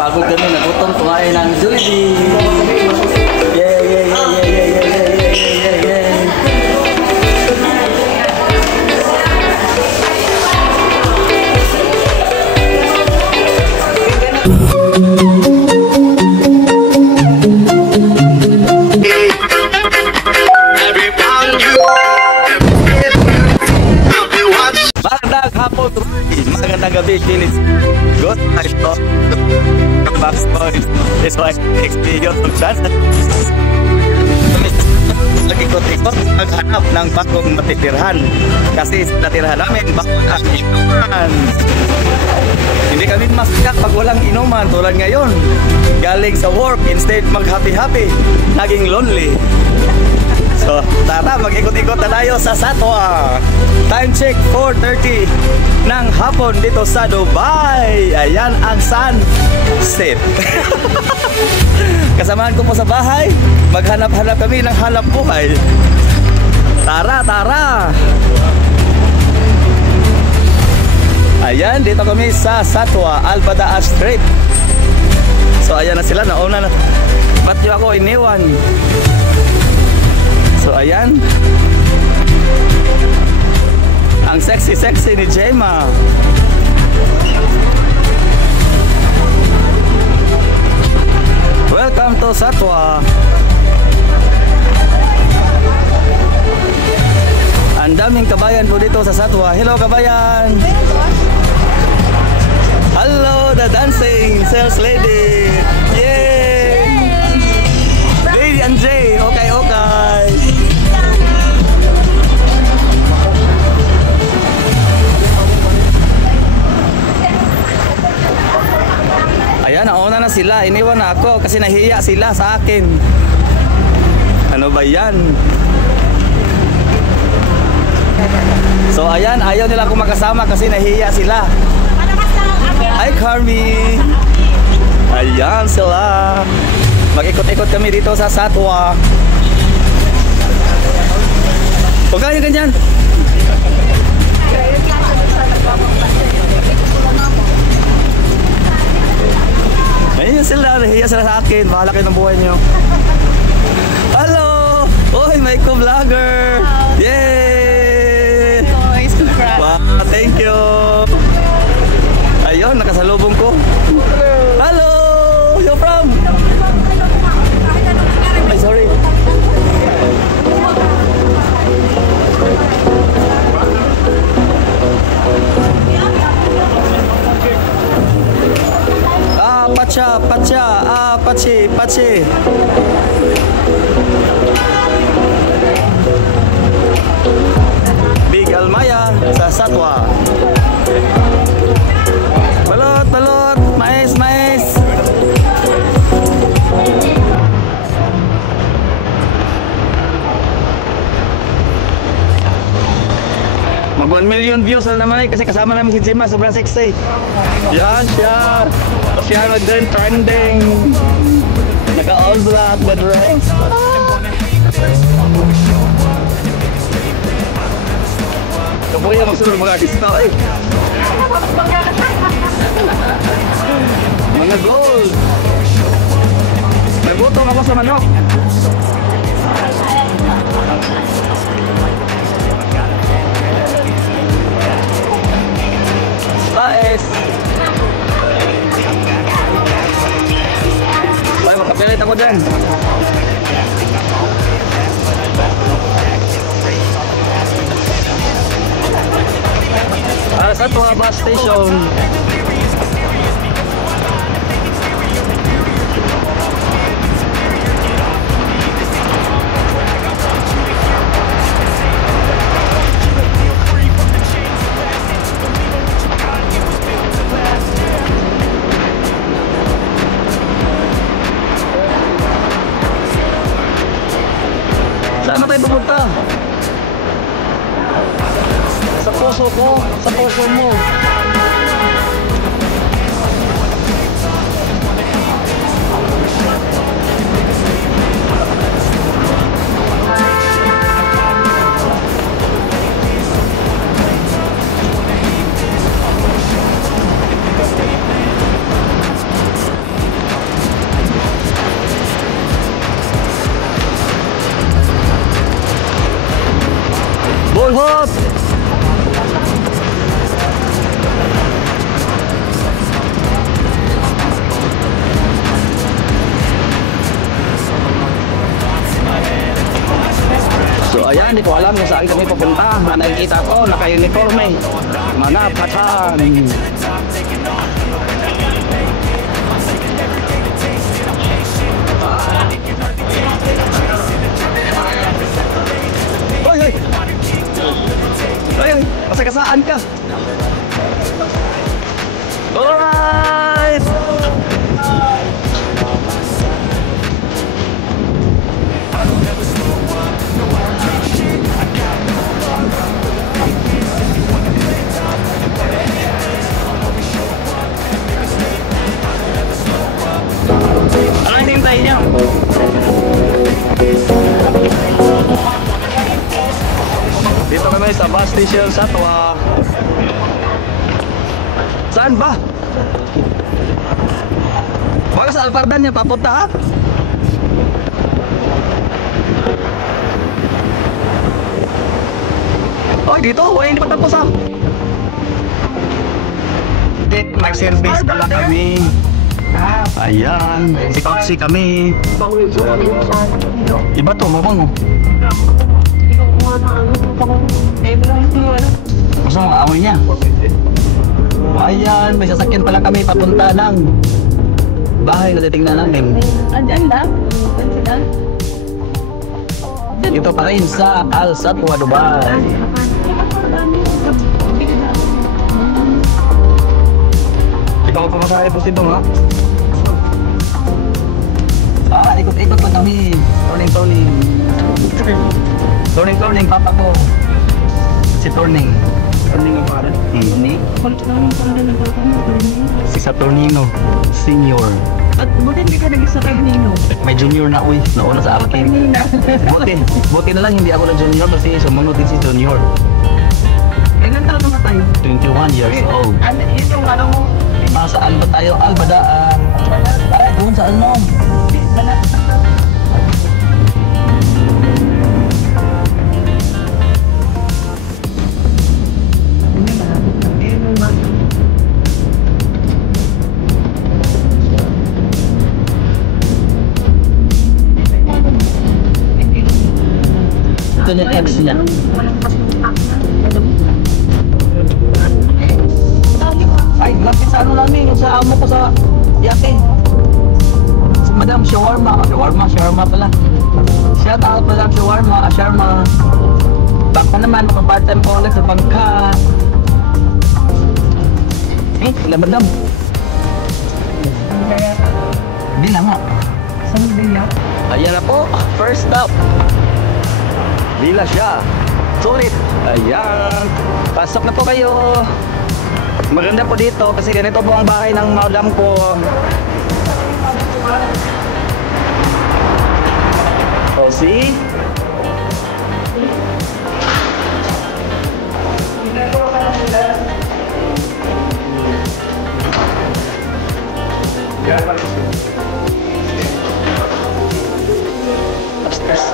pagod kami, nagutom, kumain ng Jollibee. Yeah, yeah, yeah, yeah, yeah, yeah, yeah, yeah, yeah. Magandang hapon, magandang gabi, Philips. Good night, no? Back stories. This was experience of channel. Nag-ikot-ikot, maghanap ng bagong matitirhan. Kasi sa natirhan namin, bagong inuman. Hindi kami masaya pag walang inuman tulad ngayon. Galing sa work, instead mag-happy-happy, naging lonely. So, tara, mag-ikot-ikot na tayo sa Satwa. Time check, 4:30 ng hapon dito sa Dubai. Ayan ang sunset. Kasamahan ko po sa bahay. Maghanap-hanap kami ng hanap buhay. Tara, tara. Ayan, dito kami sa Satwa, Al-Badaa Street. So, ayan na sila. Nauna na. Ba't nyo ako iniwan? So ayan, ang sexy ni Gemma. Welcome to Satwa. Ang daming kabayan po dito sa Satwa. Hello kabayan. Hello, the dancing sales lady. Yay! Lady and Jay, okay. Ayan, nauna na sila. Iniwan na ako kasi nahiya sila sa akin. Ano ba yan? So ayan, ayaw nila akong makasama kasi nahiya sila. Hi Carmi. Ayan sila. Mag-ikot-ikot kami dito sa Satwa. Huwag kayo ganyan. Ayun sila, nahiya sila sa akin. Bahala kayo ng buhay nyo. Hello! Oy, may co-vlogger! Yay! Wow, thank you! Ayun, nakasalubong ko. Hello! You from? Ay, sorry. Pachi. Big Almaya sa Satwa. Balot, mais. Mag 1 million views na naman kasi kasama namin si Gemma, sobrang sexy. Yan siya. Siya nag-din trending. Naka-all black, the dress. Kapoy yung magsunod mga artista eh. Mga gold. May butong ako sa manok. Taes. Ay, makapilit ako dyan. Sa Satwa bus station. Saan tayo pupunta? Sa puso ko, sa puso mo. Hindi ko alam kung saan kami pupunta. Nakikita ko, naka-uniforme. Mga patan. Hoy, hoy! Hoy, hoy! Masakasaan ka! Alright! Ano yung hintayin niyo? Dito kami sa bus station sa Toa. Saan ba? Baka sa Alpardan niya papunta ha? Oh, dito? Wala, hindi pa tapos ha? Mag-service pala kami. Ayan, si kami. Iba to, mabang oh. Gusto mo amoy niya? Ayan, may sasakyan pala kami papunta ng bahay na titignan namin. Andyan lang? Ito pa rin sa Al Satwa, Dubai. Ikaw pa masahe po dito ha? Ikot-ikot pa kami. Turning. Turning, papa ko. Si Turning. Turning ang pangalan? Ni? Si Saturnino Senior. At buti hindi ka nag-isakay nino. May junior na uy, nauna sa akin. Buti na lang hindi ako na junior kasi sumunod din si junior. Ilan taon na tayo? 21 years old. Ano, yun yung ano mo? Saan ba tayo? Albadaan. Ay, doon sa ano? Ito yung ex niya. Ay, lapit sa ano namin, sa amo ko sa yate. Si Madam Shawarma pala. Shout out Madam Shawarma. Back na naman, part-time ko ulit sa bangka. Sila Madam. Bilang nga. Saan bila? Ayan na po, first stop. Bila siya. Sulit. Ayan. Pasok na po kayo. Maganda po dito kasi ganito po ang bahay ng madam ko. Oh, see? Upstairs.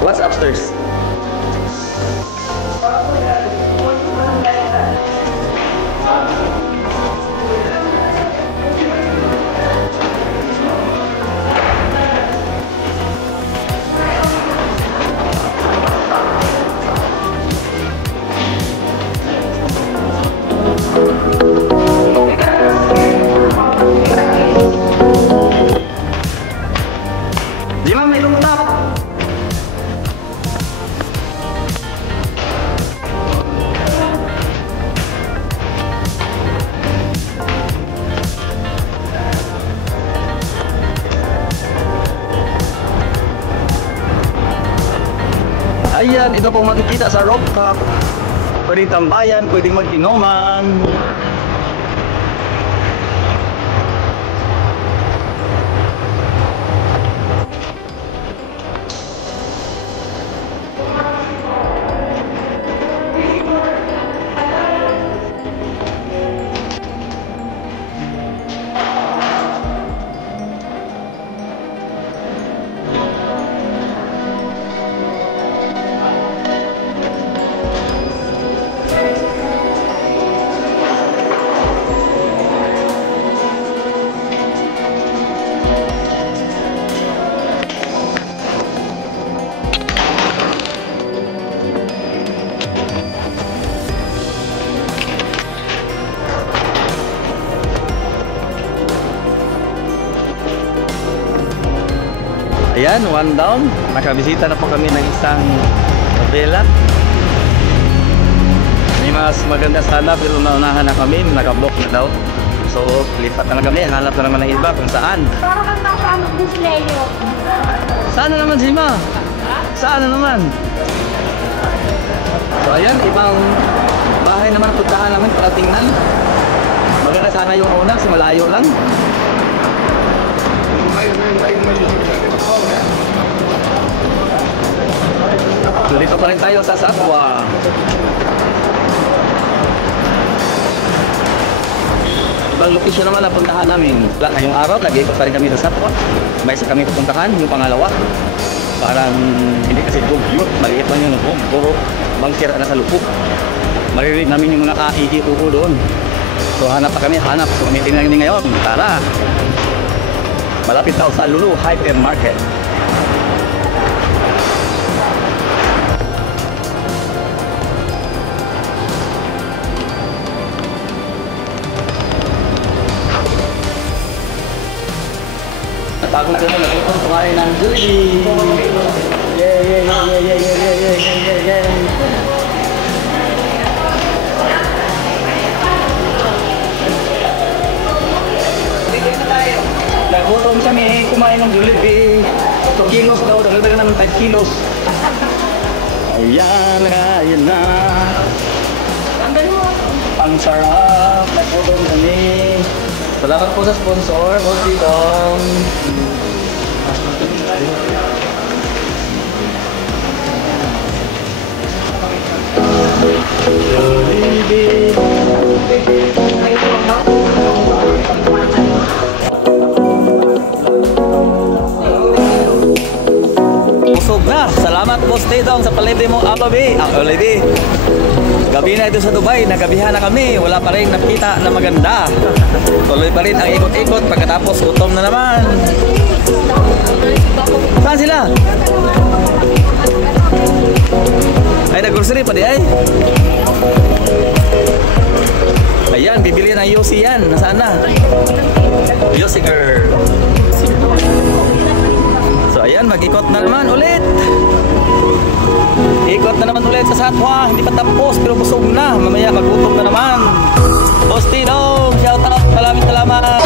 What's upstairs? Di ba may lungtap? Ayan, ito po makikita sa rooftop. Pwede tambayan, pwede mag-inuman. Ayan, one down. Nakabisita na po kami ng isang hotel. May mas maganda sana pero naunahan na kami, nakablock na daw. So, lipat na lang kami, hanap na naman ng iba kung saan. Para kang nasa Busleo. Saan na naman si Ma? Saan na naman? So ayan, ibang bahay naman puntahan namin para tingnan. Maganda sana yung una kasi malayo lang. So dito pa rin tayo sa Satwa. Ibang location naman na puntahan namin. Ngayong araw, nag-iikot pa rin kami sa Satwa. May isa kami pupuntahan, yung pangalawa. Parang hindi kasi dugyot, maliit lang yung lupong. Puro bangkira na sa lupong. Maririnig namin yung mga aiiuho doon. So hanap pa kami, hanap. So kami tingnan kami ngayon. Tara! Malapit daw sa Lulu Hypermarket. Natagong ko na itong tumain ng Jollibee. Yay! Nagutom kami kumain ng Jollibee. 2 kilos daw, dagdagan namin 5 kilos. Ayan na. Ang sarap. Nagutom kami. Salamat po sa sponsor, Botitong. Jollibee. Busog na. Salamat po Titong sa palibre mo, Ababi. Ababi. Gabi na ito sa Dubai, nagabihan na kami. Wala pa rin nakita na maganda. Tuloy pa rin ang ikot-ikot. Pagkatapos gutom na naman. Saan sila? Ay, nag-grocery pa di ay. Ayan, bibili ng Yossi yan. Nasaan na? Yossi girl. So ayan, mag-ikot na naman ulit. Ikot na naman ulit sa Satwa. Hindi pa tapos pero busog na. Mamaya magutom na naman. Boss Tino, shout out. Salamat.